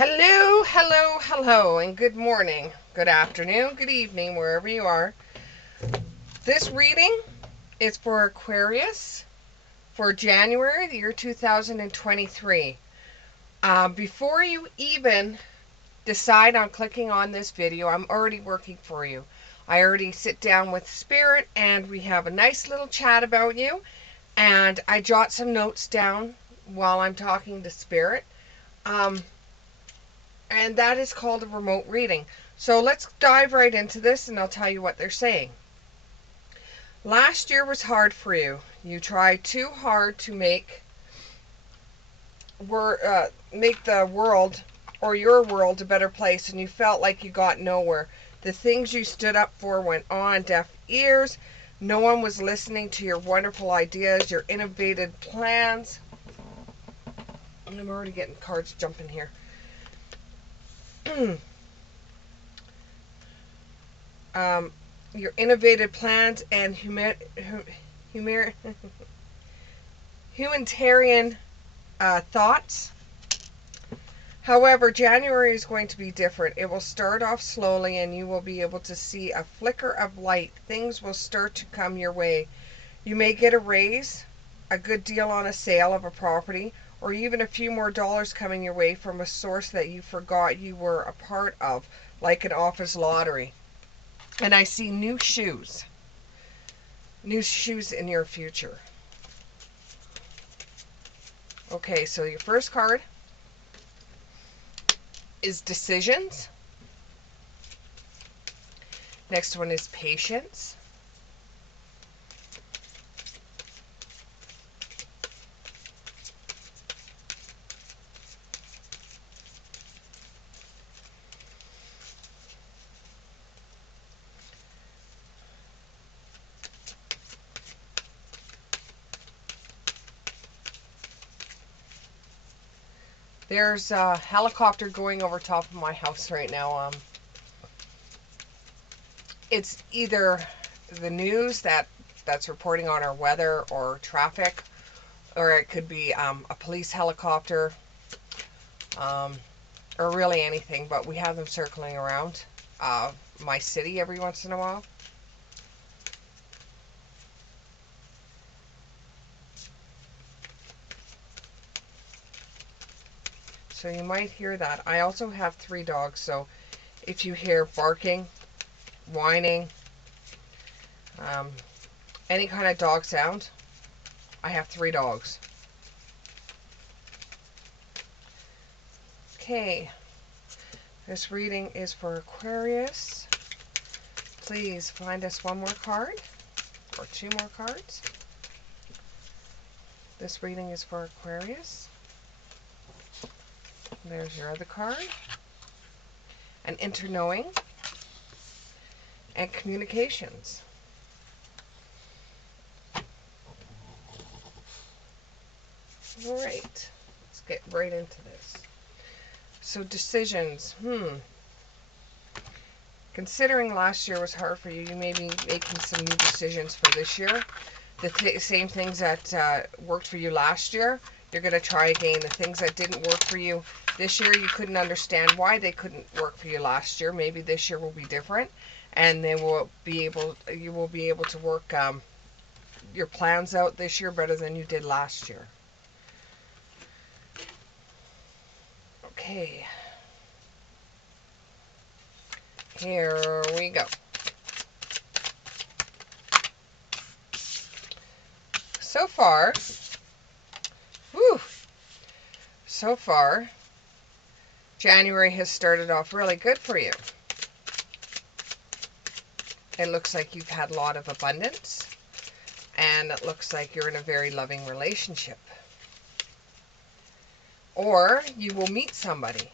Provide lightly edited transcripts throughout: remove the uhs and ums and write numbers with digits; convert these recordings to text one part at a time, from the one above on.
Hello, hello, hello, and good morning, good afternoon, good evening, wherever you are. This reading is for Aquarius for January, the year 2023. Before you even decide on clicking on this video, I'm already working for you. I already sit down with Spirit and we have a nice little chat about you, and I jot some notes down while I'm talking to Spirit. And that is called a remote reading. So let's dive right into this and I'll tell you what they're saying. Last year was hard for you. You tried too hard to make the world or your world a better place, and you felt like you got nowhere. The things you stood up for went on deaf ears. No one was listening to your wonderful ideas, your innovative plans. I'm already getting cards jumping here. Your innovative plans and humanitarian thoughts. However, January is going to be different. It will start off slowly and you will be able to see a flicker of light. Things will start to come your way. You may get a raise, a good deal on a sale of a property, or even a few more dollars coming your way from a source that you forgot you were a part of, like an office lottery. And I see new shoes in your future. Okay, so your first card is decisions. Next one is patience. There's a helicopter going over top of my house right now. It's either the news that's reporting on our weather or traffic, or it could be a police helicopter, or really anything, but we have them circling around my city every once in a while. So you might hear that. I also have 3 dogs, so if you hear barking, whining, any kind of dog sound, I have 3 dogs. Okay, this reading is for Aquarius. Please find us one more card or 2 more cards. This reading is for Aquarius. There's your other card. And interknowing and communications. All right, let's get right into this. So decisions. Considering last year was hard for you, you may be making some new decisions for this year. The same things that worked for you last year, you're going to try again. The things that didn't work for you this year, you couldn't understand why they couldn't work for you last year. Maybe this year will be different, and you will be able to work your plans out this year better than you did last year. Okay. Here we go. So far, January has started off really good for you. It looks like you've had a lot of abundance, and it looks like you're in a very loving relationship. Or you will meet somebody,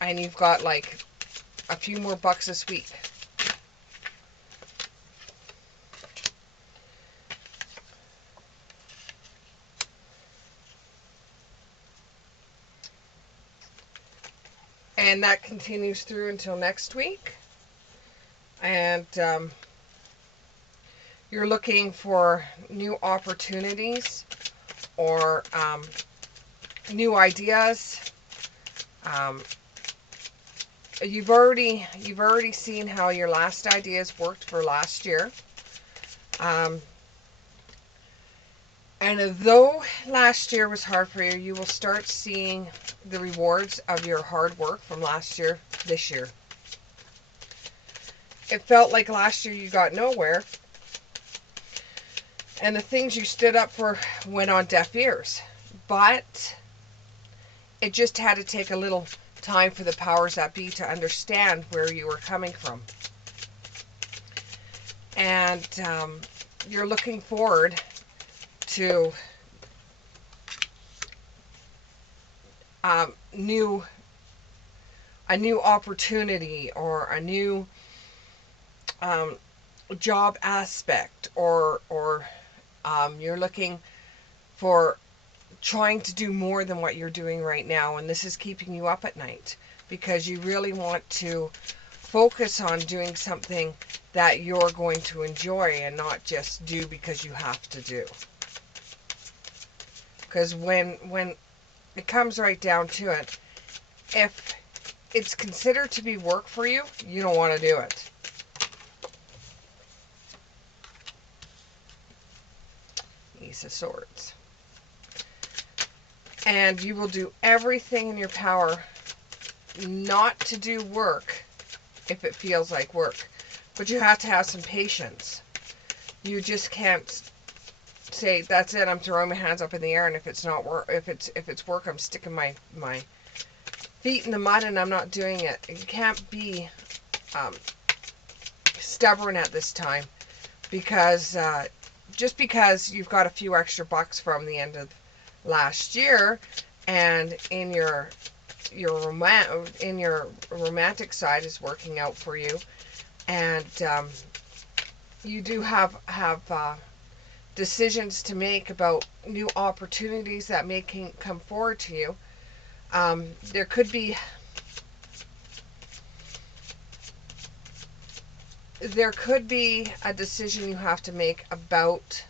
and you've got like a few more bucks this week. And that continues through until next week. And you're looking for new opportunities, or new ideas. Um, you've already seen how your last ideas worked for last year. Um, and though last year was hard for you, you will start seeing the rewards of your hard work from last year this year. It felt like last year you got nowhere, and the things you stood up for went on deaf ears. But it just had to take a little time for the powers that be to understand where you were coming from. And you're looking forward to new a new opportunity or a new job aspect, or you're looking for trying to do more than what you're doing right now, and this is keeping you up at night because you really want to focus on doing something that you're going to enjoy and not just do because you have to do. Because when it comes right down to it, if it's considered to be work for you, you don't want to do it. Ace of Swords. And you will do everything in your power not to do work if it feels like work. But you have to have some patience. You just can't say, that's it, I'm throwing my hands up in the air, and if it's not work, if it's work, I'm sticking my feet in the mud and I'm not doing it. You can't be stubborn at this time, because just because you've got a few extra bucks from the end of last year, and in your romantic side is working out for you, and you do have decisions to make about new opportunities that may come forward to you. There could be a decision you have to make about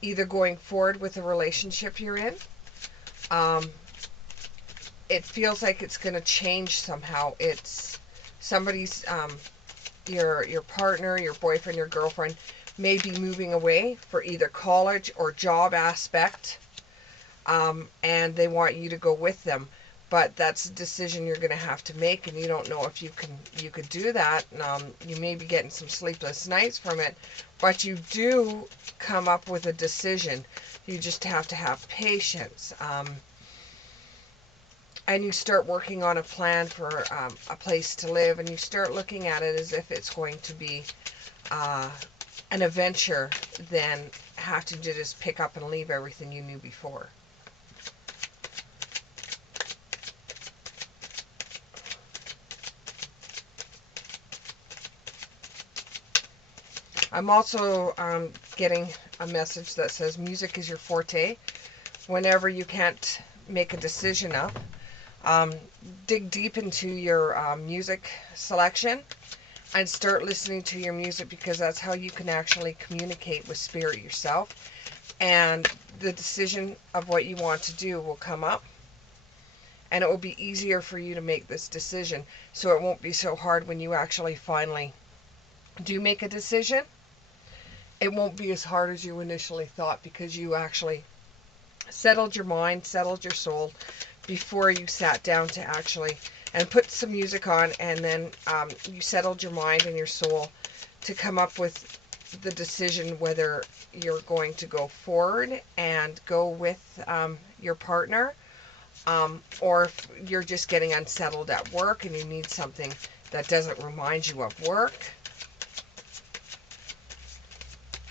either going forward with the relationship you're in. It feels like it's going to change somehow. It's somebody's your partner, your boyfriend, your girlfriend may be moving away for either college or job aspect, and they want you to go with them. But that's a decision you're going to have to make, and you don't know if you could do that. You may be getting some sleepless nights from it, but you do come up with a decision. You just have to have patience. And you start working on a plan for a place to live, and you start looking at it as if it's going to be an adventure than having to just pick up and leave everything you knew before. I'm also getting a message that says music is your forte. Whenever you can't make a decision up, dig deep into your music selection and start listening to your music, because that's how you can actually communicate with spirit yourself, and the decision of what you want to do will come up, and it will be easier for you to make this decision, so it won't be so hard when you actually finally do make a decision. It won't be as hard as you initially thought, because you actually settled your mind, settled your soul before you sat down to actually and put some music on, and then you settled your mind and your soul to come up with the decision whether you're going to go forward and go with your partner, or if you're just getting unsettled at work and you need something that doesn't remind you of work.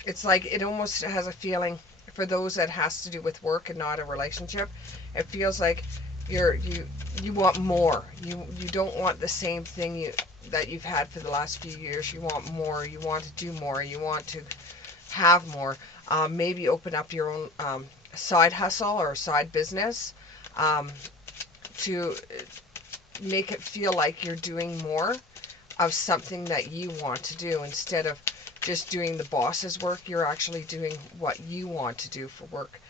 It's like it almost has a feeling, for those that has to do with work and not a relationship, it feels like you want more. You don't want the same thing that you've had for the last few years. You want more. You want to do more. You want to have more. Maybe open up your own side hustle or side business to make it feel like you're doing more of something that you want to do, instead of just doing the boss's work. You're actually doing what you want to do for work.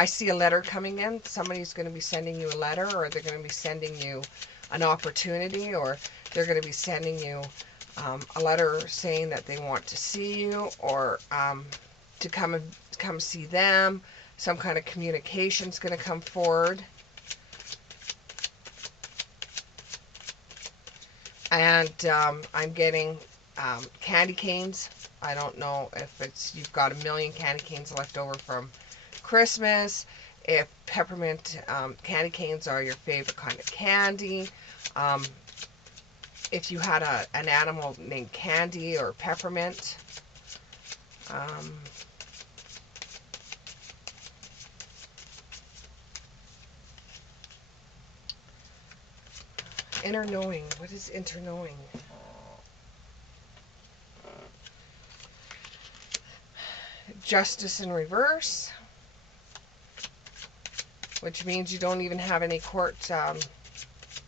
I see a letter coming in. Somebody's going to be sending you a letter, or they're going to be sending you an opportunity, or they're going to be sending you a letter saying that they want to see you, or to come see them. Some kind of communication is going to come forward. And I'm getting candy canes. I don't know if it's you've got a million candy canes left over from Christmas, if peppermint candy canes are your favorite kind of candy, if you had an animal named Candy or Peppermint. Inner knowing. What is inner knowing? Justice in reverse, which means you don't even have any court.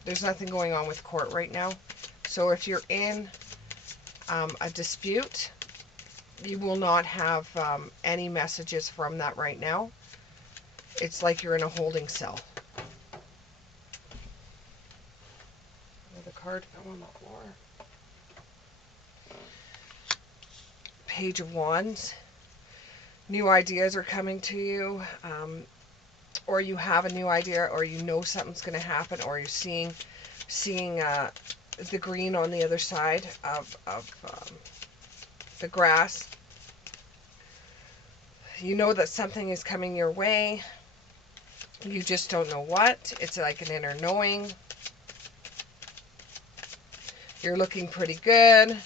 There's nothing going on with court right now. So if you're in a dispute, you will not have any messages from that right now. It's like you're in a holding cell. Another card fell on the floor. Page of Wands. New ideas are coming to you, or you have a new idea, or you know something's going to happen, or you're seeing the green on the other side of the grass. You know that something is coming your way. You just don't know what. It's like an inner knowing. You're looking pretty good.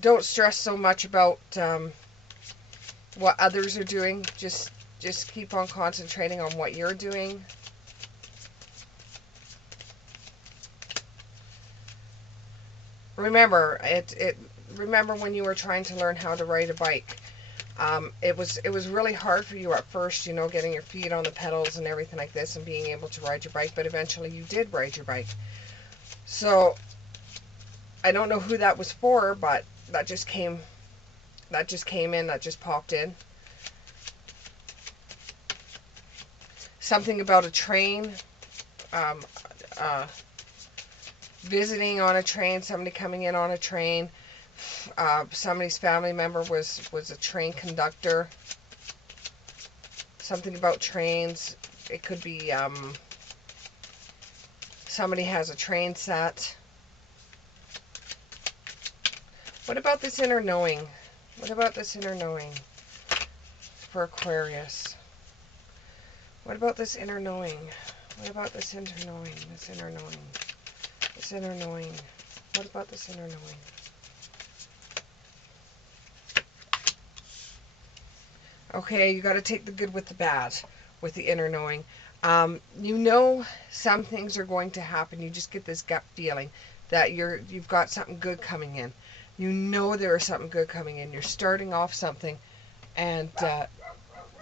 Don't stress so much about what others are doing. Just keep on concentrating on what you're doing. Remember, remember when you were trying to learn how to ride a bike. It was really hard for you at first, you know, getting your feet on the pedals and everything like this and being able to ride your bike, but eventually you did ride your bike. So I don't know who that was for, but that just came in, that just popped in. Something about a train, visiting on a train, somebody coming in on a train. Somebody's family member was a train conductor. Something about trains. It could be somebody has a train set. What about this inner knowing? What about this inner knowing for Aquarius? What about this inner knowing? What about this inner knowing? This inner knowing. This inner knowing. What about this inner knowing? Okay, you got to take the good with the bad with the inner knowing. You know some things are going to happen. You just get this gut feeling that you've got something good coming in. You know there is something good coming in. You're starting off something, and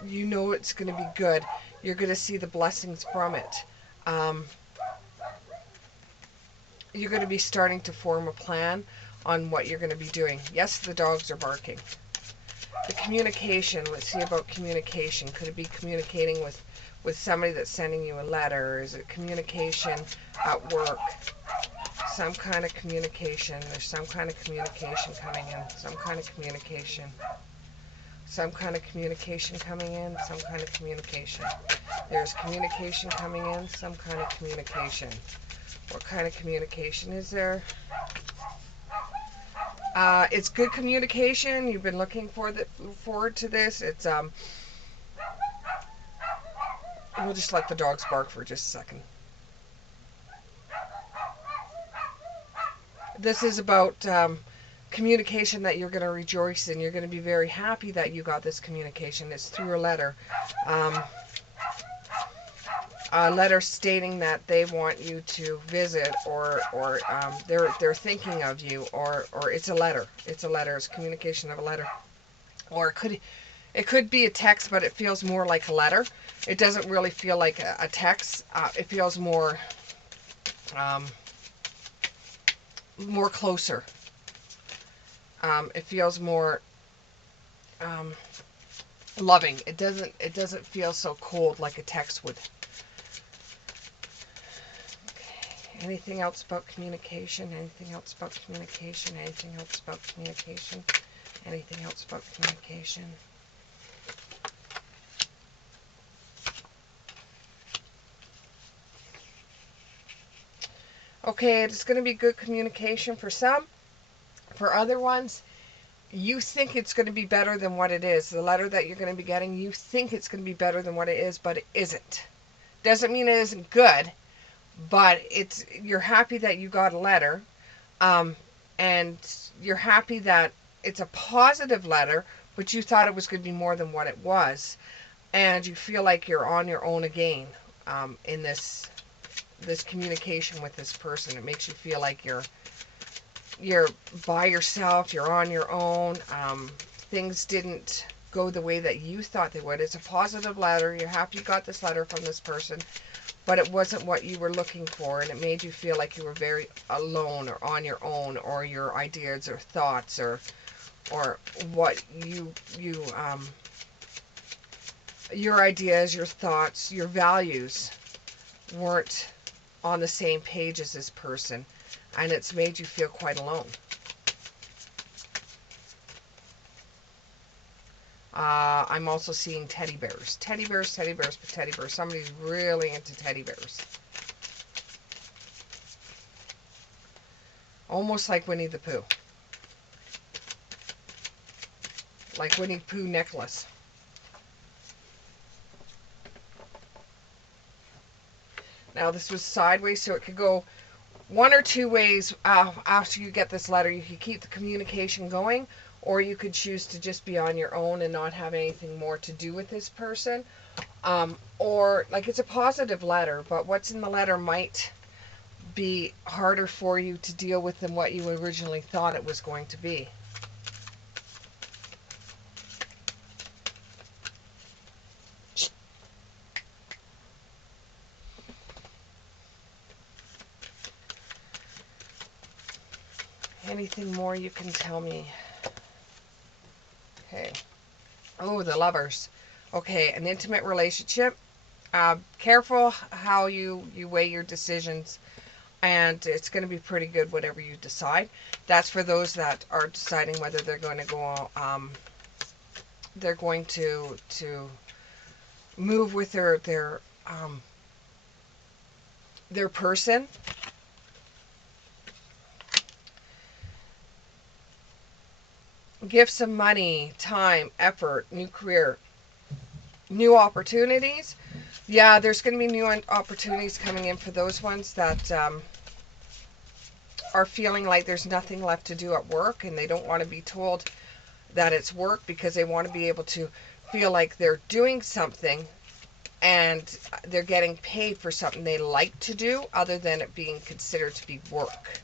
you know it's going to be good. You're going to see the blessings from it. You're going to be starting to form a plan on what you're going to be doing. Yes, the dogs are barking. The communication, let's see about communication. Could it be communicating with somebody that's sending you a letter? Or is it communication at work? Some kind of communication. There's some kind of communication coming in. Some kind of communication. Some kind of communication coming in. Some kind of communication. There's communication coming in. Some kind of communication. What kind of communication is there? It's good communication. You've been looking forward to this. It's we'll just let the dogs bark for just a second. This is about communication that you're going to rejoice in. You're going to be very happy that you got this communication. It's through a letter. A letter stating that they want you to visit, or they're thinking of you, or it's a letter. It's a letter. It's communication of a letter. Or it could be a text, but it feels more like a letter. It doesn't really feel like a text. It feels more closer. It feels more loving. It doesn't feel so cold like a text would. Okay. Anything else about communication? Anything else about communication? Anything else about communication? Anything else about communication? Okay, it's going to be good communication for some. For other ones, you think it's going to be better than what it is. The letter that you're going to be getting, you think it's going to be better than what it is, but it isn't. Doesn't mean it isn't good, but you're happy that you got a letter, and you're happy that it's a positive letter, but you thought it was going to be more than what it was, and you feel like you're on your own again in this communication with this person. It makes you feel like you're by yourself, you're on your own. Things didn't go the way that you thought they would. It's a positive letter. You're happy you got this letter from this person, but it wasn't what you were looking for, and it made you feel like you were very alone or on your own, or your ideas or thoughts or what your ideas, your thoughts, your values weren't on the same page as this person, and it's made you feel quite alone. I'm also seeing teddy bears. Teddy bears, teddy bears, teddy bears. Somebody's really into teddy bears. Almost like Winnie the Pooh. Like Winnie the Pooh necklace. Now this was sideways, so it could go one or two ways. After you get this letter, you could keep the communication going, or you could choose to just be on your own and not have anything more to do with this person. Or, like, it's a positive letter, but what's in the letter might be harder for you to deal with than what you originally thought it was going to be. Anything more you can tell me? Okay. Oh, the lovers. Okay, an intimate relationship. Careful how you weigh your decisions, and it's going to be pretty good whatever you decide. That's for those that are deciding whether they're going to go. They're going to move with their person. Give some money, time, effort, new career, new opportunities. Yeah, there's going to be new opportunities coming in for those ones that are feeling like there's nothing left to do at work, and they don't want to be told that it's work, because they want to be able to feel like they're doing something and they're getting paid for something they like to do, other than it being considered to be work.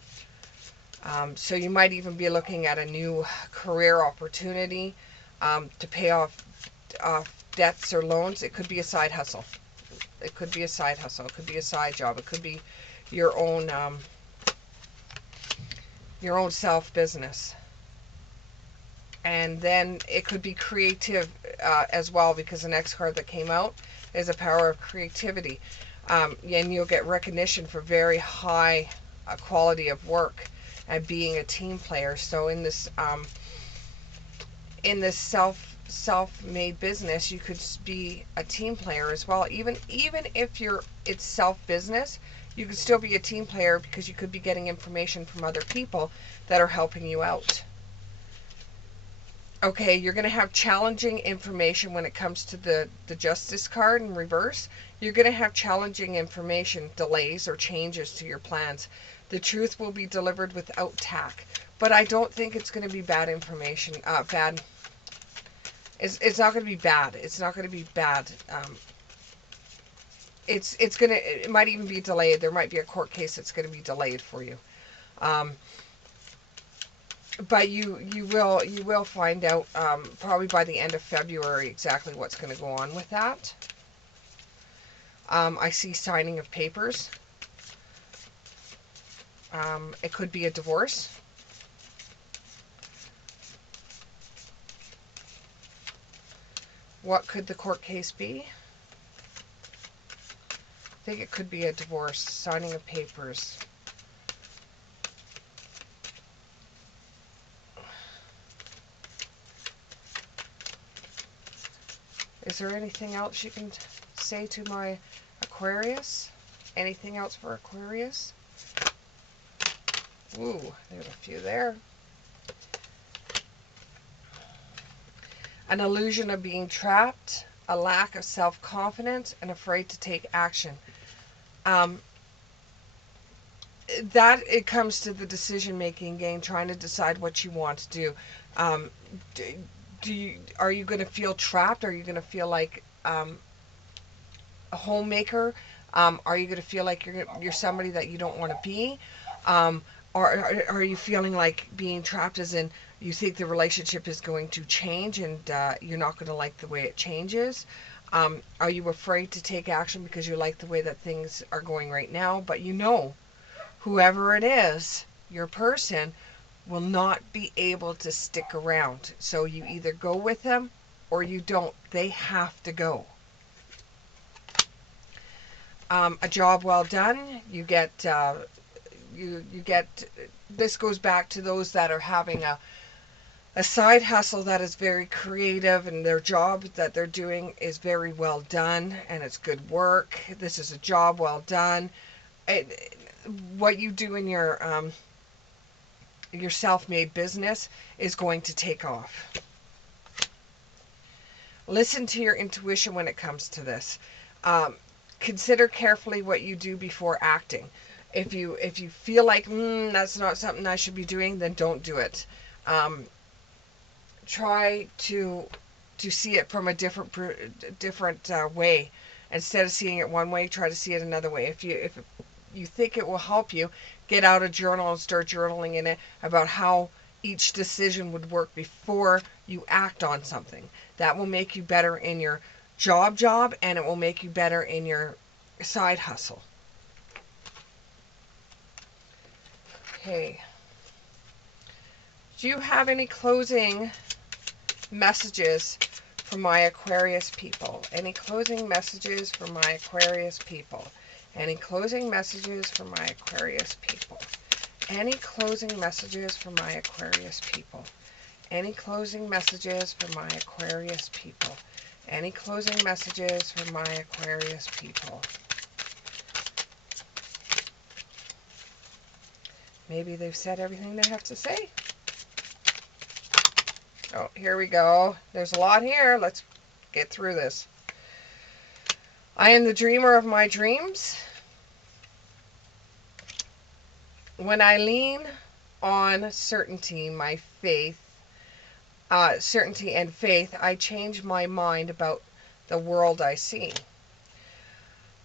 So you might even be looking at a new career opportunity to pay off debts or loans. It could be a side hustle. It could be a side hustle. It could be a side job. It could be your own self business. And then it could be creative as well, because the next card that came out is a power of creativity. And you'll get recognition for very high quality of work and being a team player. So in this self-made business, you could be a team player as well. Even if it's self business, you could still be a team player, because you could be getting information from other people that are helping you out. Okay, you're going to have challenging information when it comes to the Justice card in reverse. You're going to have challenging information, delays or changes to your plans. The truth will be delivered without tact. But I don't think it's going to be bad information. It's not going to be bad. It's not going to be bad. It might even be delayed. There might be a court case that's going to be delayed for you. But you will find out probably by the end of February exactly what's going to go on with that. I see signing of papers. It could be a divorce. What could the court case be? I think it could be a divorce, signing of papers. Is there anything else you can say to my Aquarius? Anything else for Aquarius? Ooh, there's a few there. An illusion of being trapped, a lack of self-confidence, and afraid to take action. That it comes to the decision-making game, trying to decide what you want to do. Are you going to feel trapped? Are you going to feel like a homemaker? Are you going to feel like you're somebody that you don't want to be? Or are you feeling like being trapped as in you think the relationship is going to change and you're not going to like the way it changes? Are you afraid to take action because you like the way that things are going right now, but you know whoever it is, your person, will not be able to stick around. So you either go with them or you don't. They have to go. A job well done. You get you get. This goes back to those that are having a side hustle that is very creative, and their job that they're doing is very well done and it's good work. This is a job well done. What you do in your self-made business is going to take off. Listen to your intuition when it comes to this. Consider carefully what you do before acting. If you feel like that's not something I should be doing, then don't do it. Try to see it from a different way. Instead of seeing it one way, try to see it another way. If you think it will help you, get out a journal and start journaling in it about how each decision would work before you act on something. That will make you better in your job, and it will make you better in your side hustle. Okay. Do you have any closing messages for my Aquarius people? Any closing messages for my Aquarius people? Any closing messages for my Aquarius people? Any closing messages for my Aquarius people? Any closing messages for my Aquarius people? Any closing messages for my Aquarius people? Maybe they've said everything they have to say. Oh, here we go. There's a lot here. Let's get through this. I am the dreamer of my dreams. When I lean on certainty, my faith, certainty and faith, I change my mind about the world I see.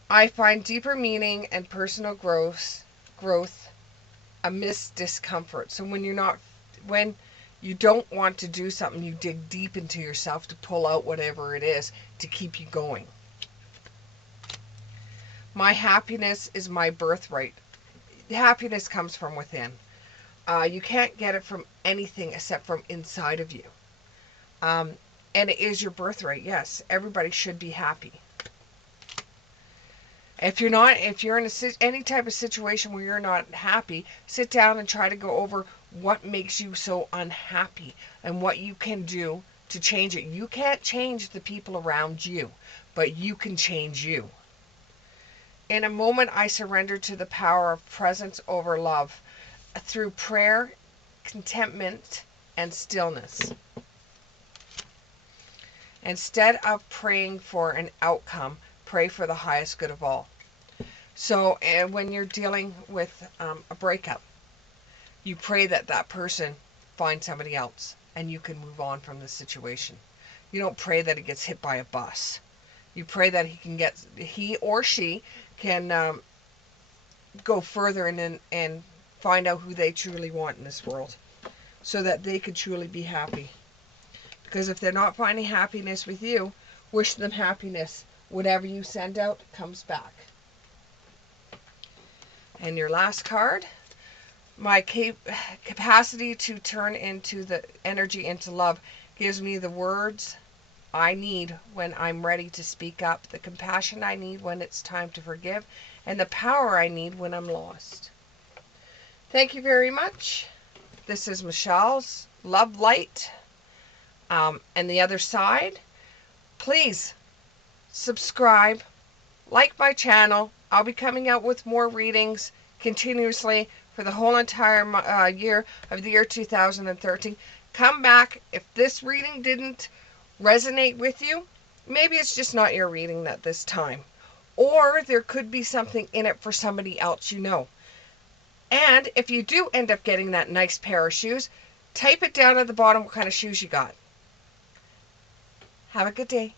I find deeper meaning and personal growth amidst discomfort. So when you don't want to do something, you dig deep into yourself to pull out whatever it is to keep you going. My happiness is my birthright. Happiness comes from within. You can't get it from anything except from inside of you. And it is your birthright. Yes, everybody should be happy. If you're in any type of situation where you're not happy, sit down and try to go over what makes you so unhappy and what you can do to change it. You can't change the people around you, but you can change you. In a moment, I surrender to the power of presence over love through prayer, contentment, and stillness. Instead of praying for an outcome, pray for the highest good of all. So when you're dealing with a breakup, you pray that that person finds somebody else and you can move on from the situation. You don't pray that he gets hit by a bus. You pray that he or she can go further and find out who they truly want in this world so that they could truly be happy. Because if they're not finding happiness with you, wish them happiness. Whatever you send out comes back. And your last card, my capacity to turn into the energy into love gives me the words I need when I'm ready to speak up, the compassion I need when it's time to forgive, and the power I need when I'm lost. Thank you very much. This is Michelle's Love Light. And the other side, please subscribe, like my channel. I'll be coming out with more readings continuously for the whole entire year of the year 2013. Come back. If this reading didn't resonate with you, maybe it's just not your reading at this time. Or there could be something in it for somebody else you know. And if you do end up getting that nice pair of shoes, type it down at the bottom what kind of shoes you got. Have a good day.